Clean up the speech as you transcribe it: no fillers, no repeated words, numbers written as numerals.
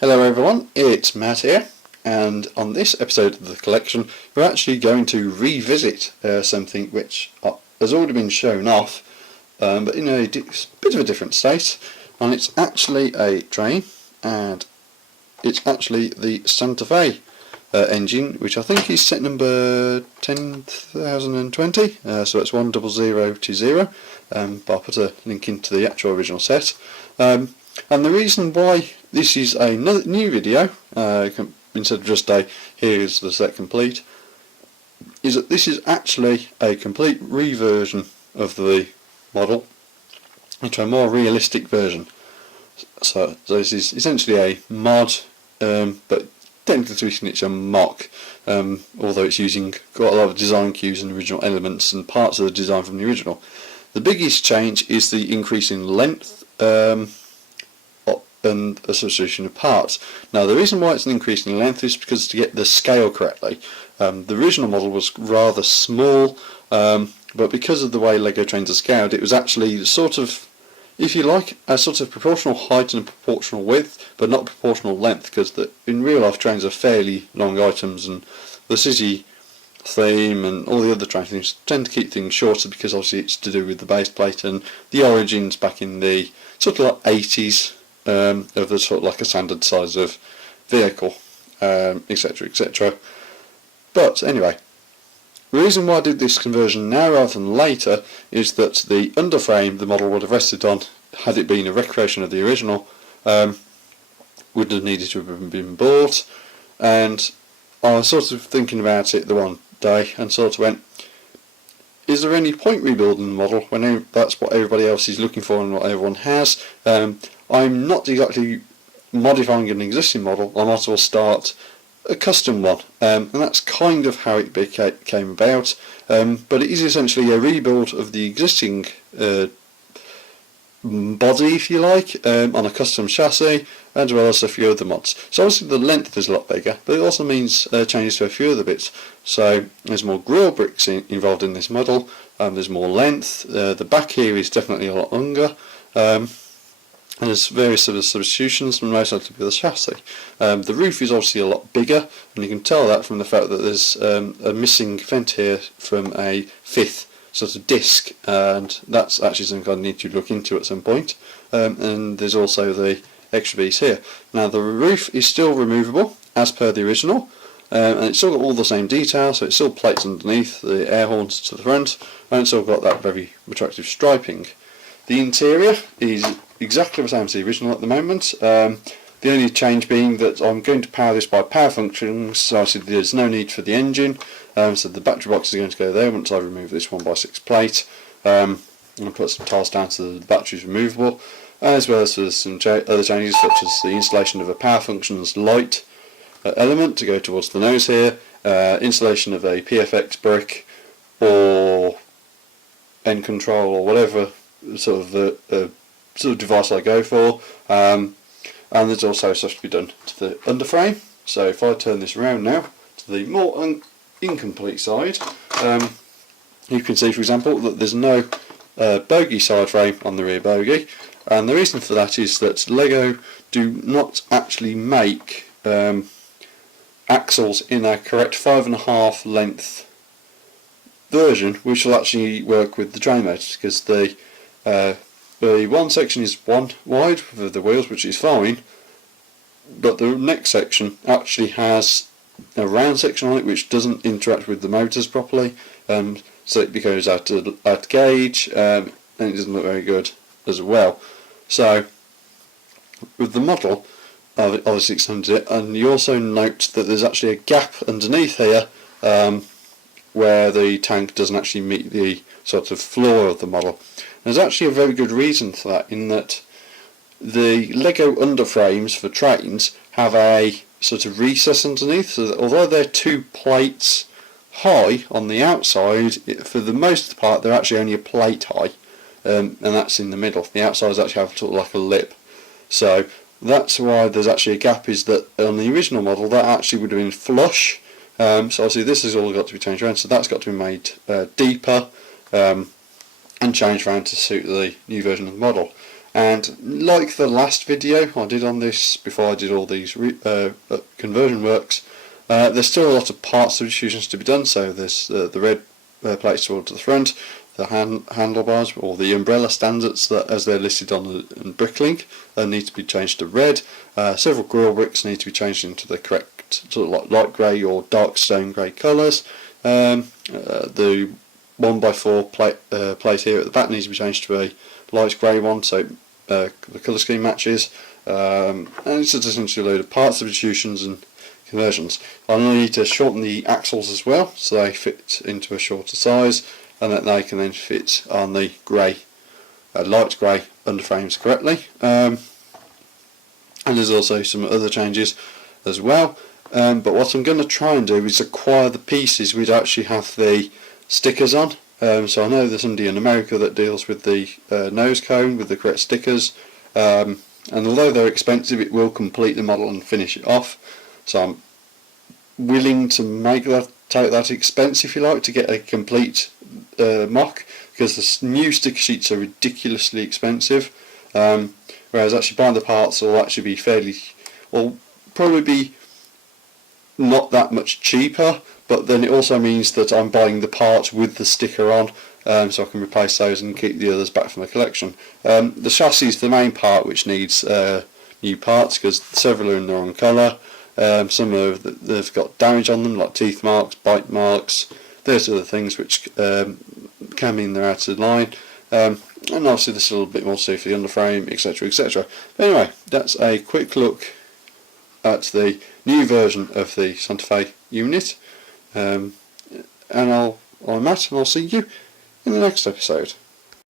Hello everyone, it's Matt here, and on this episode of the collection we're actually going to revisit something which has already been shown off, but in a bit of a different state, and it's actually a train, and it's actually the Santa Fe engine, which I think is set number 10,020, so it's 10020, but I'll put a link into the actual original set. And the reason why this is a new video, instead of just a here's the set complete, is that this is actually a complete reversion of the model into a more realistic version. So this is essentially a mod, but technically speaking it's a mock, although it's using quite a lot of design cues and original elements and parts of the design from the original. The biggest change is the increase in length and association of parts. Now the reason why it's an increase in length is because to get the scale correctly. The original model was rather small, but because of the way Lego trains are scaled, it was actually sort of, if you like, a sort of proportional height and a proportional width, but not proportional length, because in real life trains are fairly long items, and the city theme and all the other train themes tend to keep things shorter because obviously it's to do with the base plate and the origins back in the sort of like 80s. Of the sort of like a standard size of vehicle, etc, etc. But anyway, the reason why I did this conversion now rather than later is that the underframe the model would have rested on, had it been a recreation of the original, would have needed to have been bought, and I was sort of thinking about it the one day and sort of went, is there any point rebuilding the model when that's what everybody else is looking for and what everyone has? I'm not exactly modifying an existing model, I might as well start a custom one, and that's kind of how it came about, but it is essentially a rebuild of the existing body, if you like, on a custom chassis, as well as a few other mods. So obviously the length is a lot bigger, but it also means changes to a few other bits. So there's more grill bricks involved in this model, there's more length, the back here is definitely a lot longer, and there's various sort of substitutions from most of the chassis. The roof is obviously a lot bigger, and you can tell that from the fact that there's a missing vent here from a fifth sort of disc, and that's actually something I need to look into at some point. And there's also the extra piece here. Now the roof is still removable as per the original, and it's still got all the same detail, so it's still plates underneath, the air horns to the front, and it's still got that very attractive striping. The interior is exactly the same as the original at the moment. The only change being that I'm going to power this by power functions, so obviously there's no need for the engine, so the battery box is going to go there once I remove this 1x6 plate. I'm going to put some tiles down so the battery is removable, as well as there's some other changes such as the installation of a power functions light element to go towards the nose here, installation of a PFX brick or end control or whatever sort of device I go for, and there's also stuff to be done to the underframe. So if I turn this around now to the more incomplete side, you can see for example that there's no bogie side frame on the rear bogie, and the reason for that is that Lego do not actually make axles in a correct 5.5 length version which will actually work with the train motors, because the one section is 1 wide for the wheels, which is fine, but the next section actually has a round section on it which doesn't interact with the motors properly, so it goes out gauge, and it doesn't look very good as well. So with the model obviously extends it, and you also note that there's actually a gap underneath here where the tank doesn't actually meet the sort of floor of the model. There's actually a very good reason for that, in that the Lego underframes for trains have a sort of recess underneath, so that although they're 2 plates high on the outside, for the most part they're actually only a plate high, and that's in the middle. The outsides actually have sort of like a lip. So that's why there's actually a gap, is that on the original model that actually would have been flush. So obviously this has all got to be changed around, so that's got to be made deeper and changed around to suit the new version of the model. And like the last video I did on this, before I did all these conversion works, there's still a lot of parts substitutions to be done. So there's the red plates towards the front, the handlebars or the umbrella standards that, as they're listed on Bricklink, need to be changed to red. Several grill bricks need to be changed into the correct sort of like light grey or dark stone grey colours. The 1x4 plate here at the back needs to be changed to a light grey one, so the colour scheme matches. And it's just essentially a load of part substitutions and conversions. I need to shorten the axles as well, so they fit into a shorter size, and that they can then fit on the grey, light grey underframes correctly. And there's also some other changes as well. But what I'm going to try and do is acquire the pieces which actually have the stickers on. So I know there's somebody in America that deals with the nose cone with the correct stickers, and although they're expensive, it will complete the model and finish it off. So I'm willing to take that expense, if you like, to get a complete mock, because the new sticker sheets are ridiculously expensive, whereas actually buying the parts will actually be probably be not that much cheaper, but then it also means that I'm buying the parts with the sticker on, so I can replace those and keep the others back from the collection. The chassis is the main part which needs new parts, because several are in the wrong colour. Some they've got damage on them, like teeth marks, bite marks. There's other things which can mean they're out of line. And obviously this is a little bit more so for the underframe, etc, etc. But anyway, that's a quick look at the new version of the Santa Fe unit. And I'm Matt, and I'll see you in the next episode.